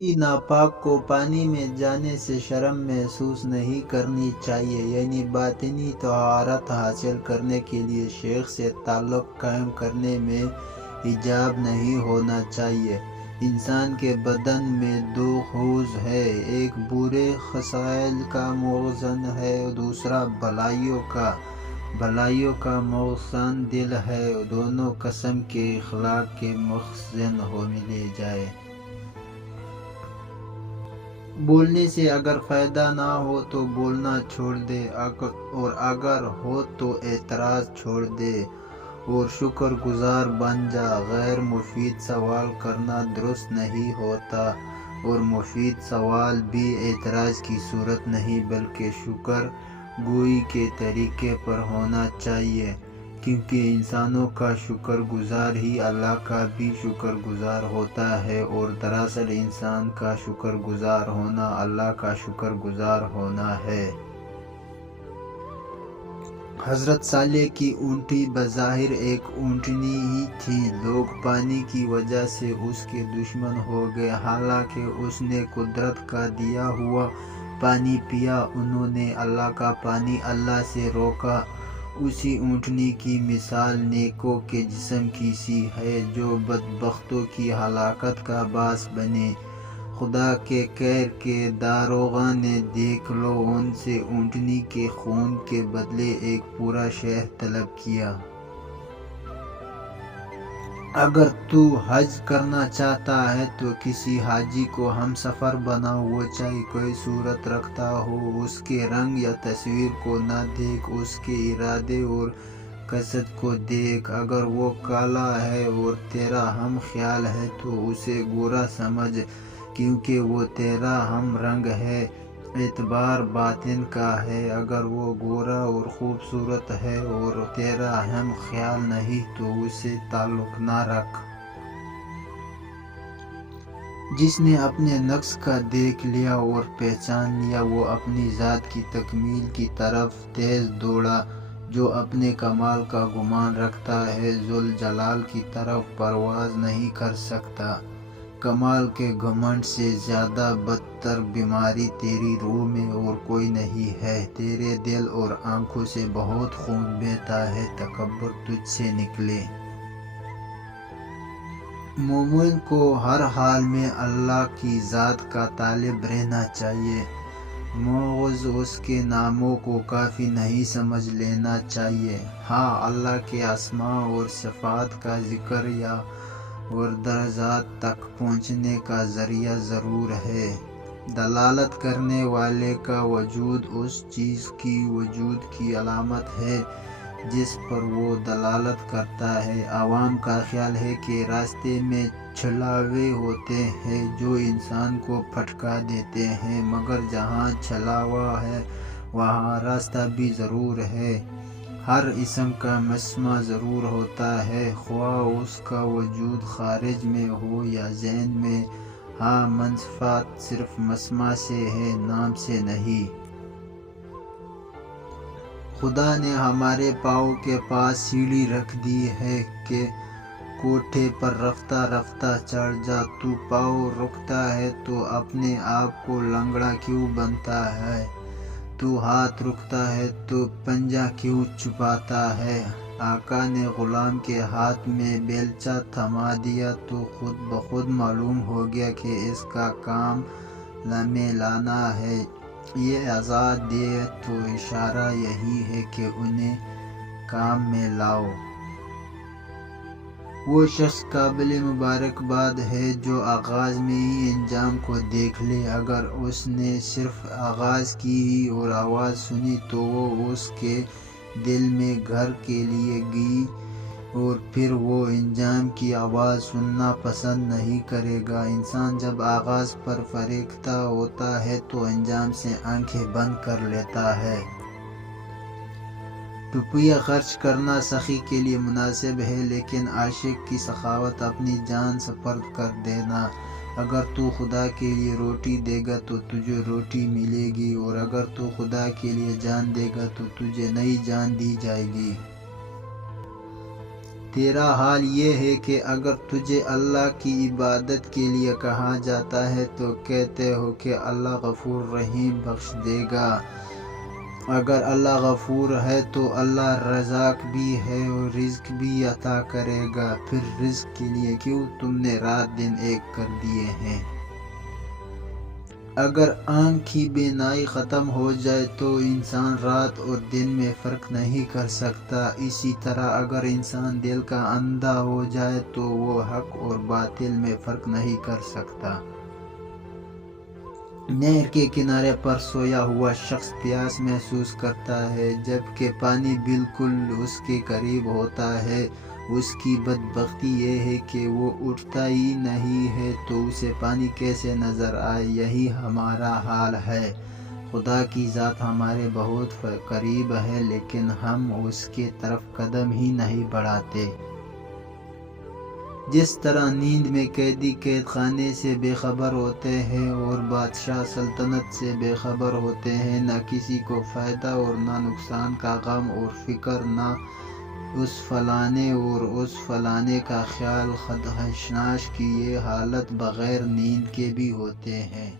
کسی ناپاک کو پانی میں جانے سے شرم محسوس نہیں کرنی چاہیے، یعنی باطنی طہارت حاصل کرنے کے لیے شیخ سے تعلق قائم کرنے میں حجاب نہیں ہونا چاہیے۔ انسان کے بدن میں دو حوض ہیں، ایک برے خصائل کا مخزن ہے، دوسرا بھلائیوں کا مخزن دل ہے۔ دونوں قسم کے اخلاق کے مخزن ملے جائیں۔ بولنے سے اگر فائدہ نہ ہو تو بولنا چھوڑ دے، اور اگر ہو تو اعتراض چھوڑ دے اور شکر گزار بن جا۔ غیر مفید سوال کرنا درست نہیں ہوتا، اور مفید سوال بھی اعتراض کی صورت نہیں بلکہ شکر گوئی کے طریقے پر ہونا چاہیے، کیونکہ انسانوں کا شکر گزار ہی اللہ کا بھی شکر گزار ہوتا ہے، اور دراصل انسان کا شکر گزار ہونا اللہ کا شکر گزار ہونا ہے۔ حضرت صالح کی اونٹنی بظاہر ایک اونٹنی ہی تھی، لوگ پانی کی وجہ سے اس کے دشمن ہو گئے، حالانکہ اس نے قدرت کا دیا ہوا پانی پیا۔ انہوں نے اللہ کا پانی اللہ سے روکا۔ اسی اونٹنی کی مثال نیکوں کے جسم کی سی ہے جو بدبختوں کی ہلاکت کا باعث بنے۔ خدا کے قہر کے داروغہ نے دیکھ لو ان سے اونٹنی کے خون کے بدلے ایک پورا شہر طلب کیا۔ اگر تو حج کرنا چاہتا ہے تو کسی حاجی کو ہم سفر بناؤ، وہ چاہے کوئی صورت رکھتا ہو، اس کے رنگ یا تصویر کو نہ دیکھ، اس کے ارادے اور قصد کو دیکھ۔ اگر وہ کالا ہے اور تیرا ہم خیال ہے تو اسے گورا سمجھ، کیونکہ وہ تیرا ہم رنگ ہے، اعتبار باطن کا ہے۔ اگر وہ گورا اور خوبصورت ہے اور تیرا ہم خیال نہیں تو اس سے تعلق نہ رکھ۔ جس نے اپنے نقص کا دیکھ لیا اور پہچان لیا، وہ اپنی ذات کی تکمیل کی طرف تیز دوڑا۔ جو اپنے کمال کا گمان رکھتا ہے ذوالجلال کی طرف پرواز نہیں کر سکتا۔ کمال کے گھمنڈ سے زیادہ بدتر بیماری تیری روح میں اور کوئی نہیں ہے۔ تیرے دل اور آنکھوں سے بہت خون بہتا ہے، تکبر تجھ سے نکلے۔ مومن کو ہر حال میں اللہ کی ذات کا طالب رہنا چاہیے، محض اس کے ناموں کو کافی نہیں سمجھ لینا چاہیے۔ ہاں، اللہ کے اسماء اور صفات کا ذکر اور درجات تک پہنچنے کا ذریعہ ضرور ہے۔ دلالت کرنے والے کا وجود اس چیز کی وجود کی علامت ہے جس پر وہ دلالت کرتا ہے۔ عوام کا خیال ہے کہ راستے میں چھلاوے ہوتے ہیں جو انسان کو بھٹکا دیتے ہیں، مگر جہاں چھلاوا ہے وہاں راستہ بھی ضرور ہے۔ ہر اسم کا مسمع ضرور ہوتا ہے، خواہ اس کا وجود خارج میں ہو یا ذہن میں۔ ہاں، منفعت صرف مسمع سے ہے، نام سے نہیں۔ خدا نے ہمارے پاؤں کے پاس سیڑھی رکھ دی ہے کہ کوٹھے پر رفتہ رفتہ چڑھ جا۔ تو پاؤں رکتا ہے تو اپنے آپ کو لنگڑا کیوں بنتا ہے؟ تو ہاتھ رکتا ہے تو پنجہ کیوں چھپاتا ہے؟ آقا نے غلام کے ہاتھ میں بیلچہ تھما دیا تو خود بخود معلوم ہو گیا کہ اس کا کام میں لانا ہے۔ یہ اعزاز دے تو اشارہ یہی ہے کہ انہیں کام میں لاؤ۔ وہ شخص قابل مبارکباد ہے جو آغاز میں ہی انجام کو دیکھ لے۔ اگر اس نے صرف آغاز کی اور آواز سنی تو وہ اس کے دل میں گھر کے لیے گئی اور پھر وہ انجام کی آواز سننا پسند نہیں کرے گا۔ انسان جب آغاز پر فریختہ ہوتا ہے تو انجام سے آنکھیں بند کر لیتا ہے۔ روپیہ خرچ کرنا سخی کے لیے مناسب ہے، لیکن عاشق کی سخاوت اپنی جان سپرد کر دینا۔ اگر تو خدا کے لیے روٹی دے گا تو تجھے روٹی ملے گی، اور اگر تو خدا کے لیے جان دے گا تو تجھے نئی جان دی جائے گی۔ تیرا حال یہ ہے کہ اگر تجھے اللہ کی عبادت کے لیے کہا جاتا ہے تو کہتے ہو کہ اللہ غفور رحیم بخش دے گا۔ اگر اللہ غفور ہے تو اللہ رزاق بھی ہے اور رزق بھی عطا کرے گا، پھر رزق کے لیے کیوں تم نے رات دن ایک کر دیے ہیں؟ اگر آنکھ کی بینائی ختم ہو جائے تو انسان رات اور دن میں فرق نہیں کر سکتا، اسی طرح اگر انسان دل کا اندھا ہو جائے تو وہ حق اور باطل میں فرق نہیں کر سکتا۔ نہر کے کنارے پر سویا ہوا شخص پیاس محسوس کرتا ہے جبکہ پانی بالکل اس کے قریب ہوتا ہے۔ اس کی بدبختی یہ ہے کہ وہ اٹھتا ہی نہیں ہے تو اسے پانی کیسے نظر آئے۔ یہی ہمارا حال ہے۔ خدا کی ذات ہمارے بہت قریب ہے لیکن ہم اس کے طرف قدم ہی نہیں بڑھاتے۔ جس طرح نیند میں قیدی قید خانے سے بے خبر ہوتے ہیں اور بادشاہ سلطنت سے بے خبر ہوتے ہیں، نہ کسی کو فائدہ اور نہ نقصان کا غم اور فکر، نہ اس فلانے اور اس فلانے کا خیال، خدشناش کی یہ حالت بغیر نیند کے بھی ہوتے ہیں۔